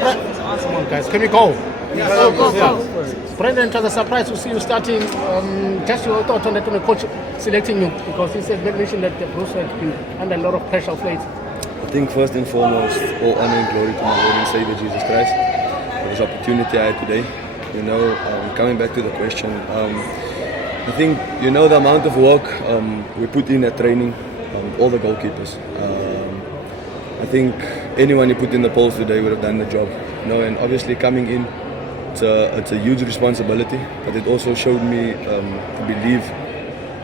Come on, guys, can we go? Go. Brandon, it was a surprise to see you starting. Just your thought on that, on the coach selecting you, because he said mentioned that Bruce had been under a lot of pressure of late. I think first and foremost, all honor and glory to my Lord and Savior Jesus Christ for this opportunity I had today. Coming back to the question, I think the amount of work we put in at training, all the goalkeepers. I think anyone who put in the polls today would have done the job. And obviously coming in, it's a huge responsibility, but it also showed me to believe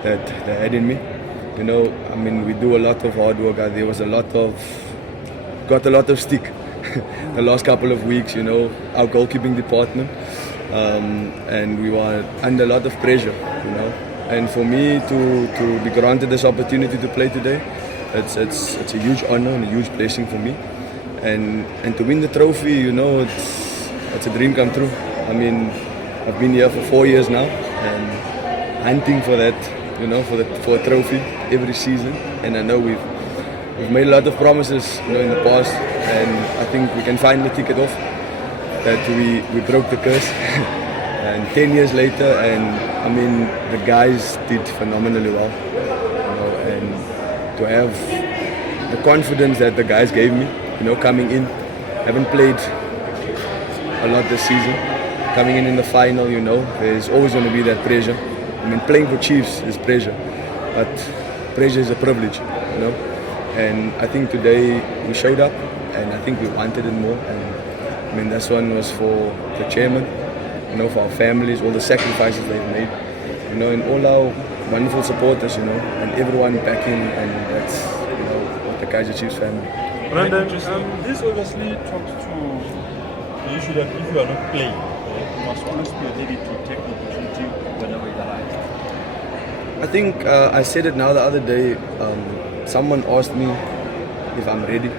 that they had in me. We do a lot of hard work. There was got a lot of stick the last couple of weeks, our goalkeeping department, and we were under a lot of pressure, And for me to be granted this opportunity to play today, it's a huge honor and a huge blessing for me. And to win the trophy, it's a dream come true. I've been here for 4 years now and hunting for that, for a trophy every season. And I know we've made a lot of promises, in the past, and I think we can finally tick it off that we broke the curse. And 10 years later, and the guys did phenomenally well, and to have the confidence that the guys gave me, coming in, haven't played a lot this season, coming in the final, there's always going to be that pressure. Playing for Chiefs is pressure, but pressure is a privilege, And I think today we showed up, and I think we wanted it more. And this one was for the chairman, for our families, all the sacrifices they've made, and all our wonderful supporters, and everyone backing, and that's, the Kaizer Chiefs family. Brandon, this obviously talks to the issue that if you are not playing, you must always be ready to take the opportunity whenever you arrive. I think I said it now the other day. Someone asked me if I'm ready,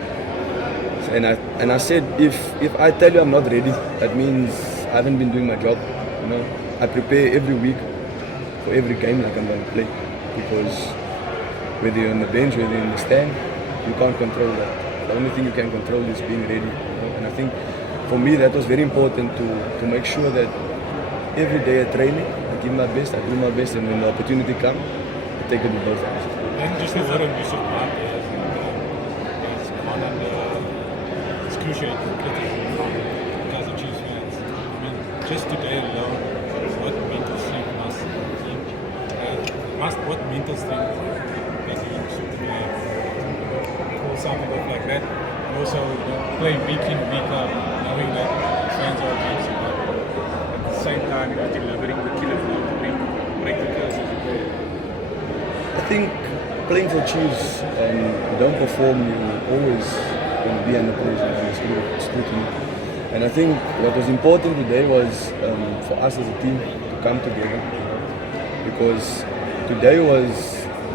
and I said if I tell you I'm not ready, that means I haven't been doing my job. I prepare every week for every game like I'm going to play, because whether you're on the bench, whether you're in the stand, you can't control that. The only thing you can control is being ready. And I think for me that was very important to make sure that every day at training I give my best, I do my best, and when the opportunity comes, I take it with both hands. And just a word on Yusuf has gone under excruciating criticism from Kaizer Chiefs fans. Just today alone, what mental strength what mental strength does he have to pull something off like that? And also play week in, week out, knowing that fans are against you, but at the same time you're delivering the killer blow to break the curse as a player. I think playing for Chiefs and you don't perform, you're always going to be under pressure and scrutiny. And I think what was important today was for us as a team to come together, because today was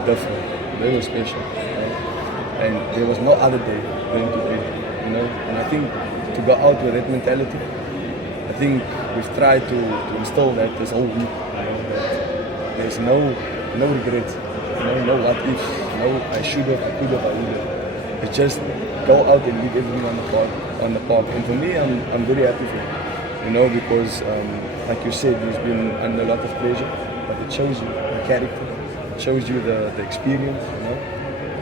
different, today was special, and there was no other day than today, And I think to go out with that mentality, I think we've tried to instill that this whole week, that there's no regrets, no what ifs, no I should have, I could have, I would have. It's just go out and leave everything on the park. And for me, I'm very happy for it, because like you said, he's been under a lot of pressure, but it shows you the character, it shows you the experience,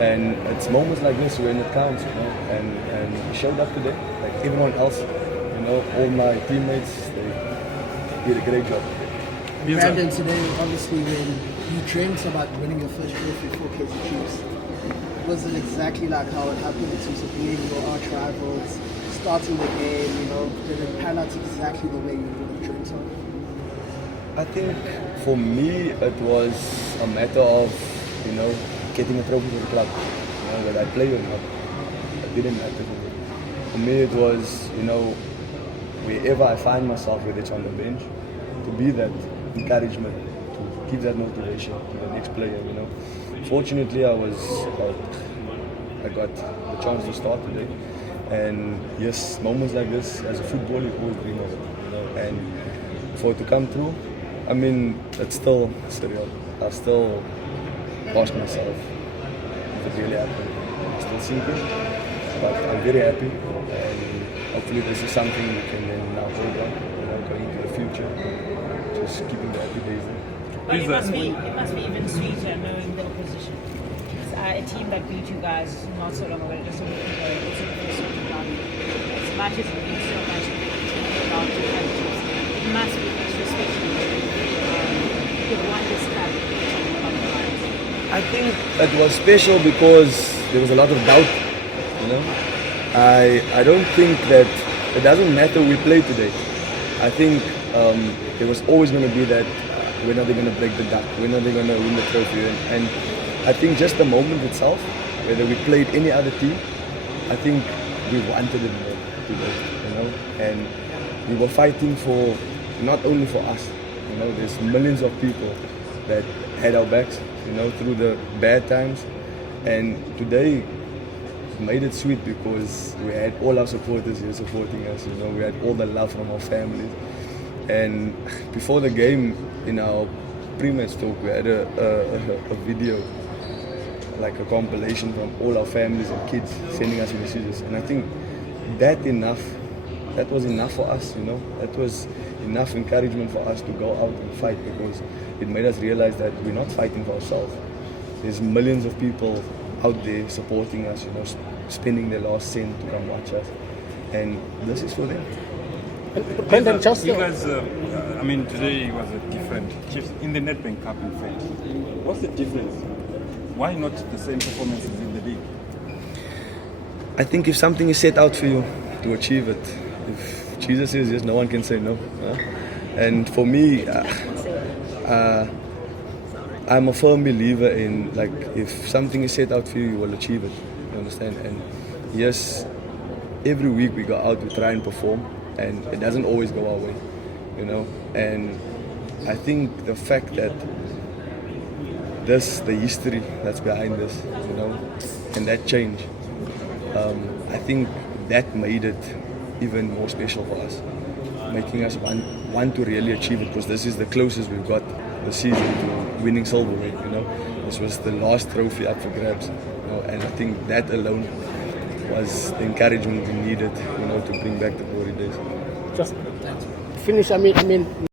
And it's moments like this when it counts, And he showed up today, like everyone else, all my teammates, they did a great job. Brandon, today, obviously, when you dreamt about winning your first trophy for Kaizer Chiefs, was it exactly like how it happened in terms of being your arch rivals, starting the game, did it pan out exactly the way you would have dreamt of? I think for me it was a matter of, getting a trophy for the club. Whether I play or not, it didn't matter for me. For me it was, wherever I find myself, whether it's on the bench, to be that encouragement, to give that motivation to the next player, Fortunately, I got the chance to start today, and yes, moments like this as a footballer, you always dream of it, And for it to come through, it's still surreal. I still ask myself if it really happened. It's still sinking, but I'm very happy, and I hopefully this is something we can then now hold on, going into the future. Just keeping the happy days there. But it must be even sweeter knowing the opposition. It's a team that beat you guys not so long ago, just a week ago. It's the first one to run. As much as it means so much to the team about the Kaizer Chiefs, it must be extra special. You've won this cup. I think it was special because there was a lot of doubt. I don't think that it doesn't matter we play today. I think there was always going to be that when are they going to break the duck? When are they going to win the trophy? And I think just the moment itself, whether we played any other team, I think we wanted it more today, and we were fighting for not only for us. There's millions of people that had our backs, through the bad times, and today made it sweet because we had all our supporters here supporting us. We had all the love from our families. And before the game, in our pre-match talk, we had a video, like a compilation from all our families and kids sending us messages. And I think that was enough for us. That was enough encouragement for us to go out and fight, because it made us realize that we're not fighting for ourselves. There's millions of people out there supporting us, spending their last cent to come watch us, and this is for them. Brandon, just you guys, today was a different Chiefs in the Nedbank Cup. In fact, what's the difference? Why not the same performances in the league? I think if something is set out for you to achieve it, if Jesus says yes, no one can say no. And for me, I'm a firm believer in, like, if something is set out for you, you will achieve it. You understand? And yes, every week we go out, we try and perform, and it doesn't always go our way, And I think the fact that the history that's behind this, and that change, I think that made it even more special for us, making us want to really achieve it, because this is the closest we've got the season to winning silverware. This was the last trophy up for grabs, and I think that alone was the encouragement we needed, to bring back the glory days. just finish. I mean.